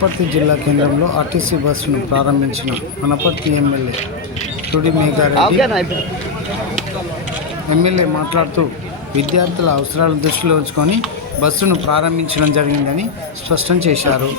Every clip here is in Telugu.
వనపర్తి జిల్లా కేంద్రంలో ఆర్టీసీ బస్సును ప్రారంభించిన వనపర్తి ఎమ్మెల్యే తుడి మేఘారెడ్డి ఎమ్మెల్యే మాట్లాడుతూ విద్యార్థుల అవసరాలను దృష్టిలో ఉంచుకొని బస్సును ప్రారంభించడం జరిగిందని స్పష్టం చేశారు.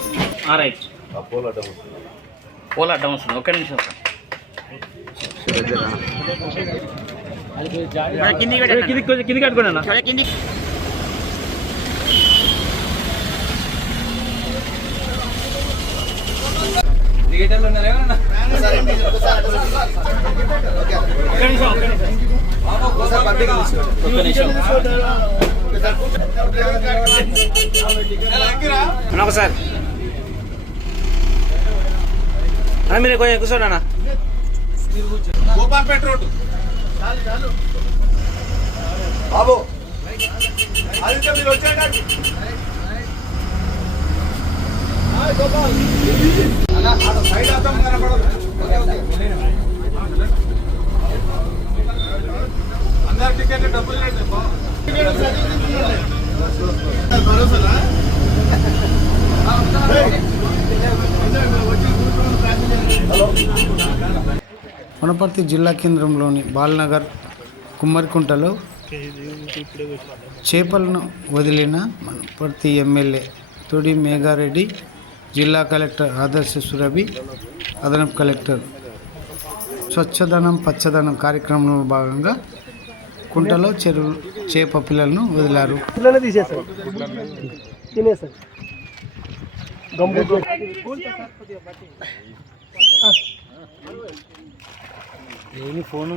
ఒకసారి మీరు కొంచెం కూర్చోండి అన్న. గోపాల్పేట రోడ్డు బాబు ఆదిత్య మీరు వచ్చేయండి. సైడ్ అర్థం కనపడదు. అందరు టికెట్లు డబ్బులు లేదు. వనపర్తి జిల్లా కేంద్రంలోని బాలనగర్ కుమ్మరికుంటలో చేపలను వదిలిన వనపర్తి ఎమ్మెల్యే తుడి మేఘారెడ్డి, జిల్లా కలెక్టర్ ఆదర్శ సురభి, అదనపు కలెక్టర్ స్వచ్ఛదనం పచ్చదనం కార్యక్రమంలో భాగంగా కుంటలో చెరువు చేప పిల్లలను వదిలారు. ఫోన్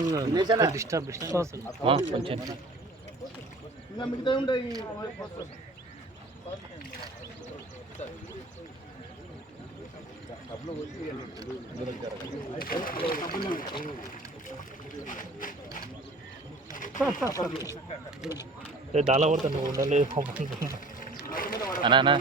డిస్టర్బ్ కొంచెం దాలా పడుతుంది ఉండలేదు అన్నా.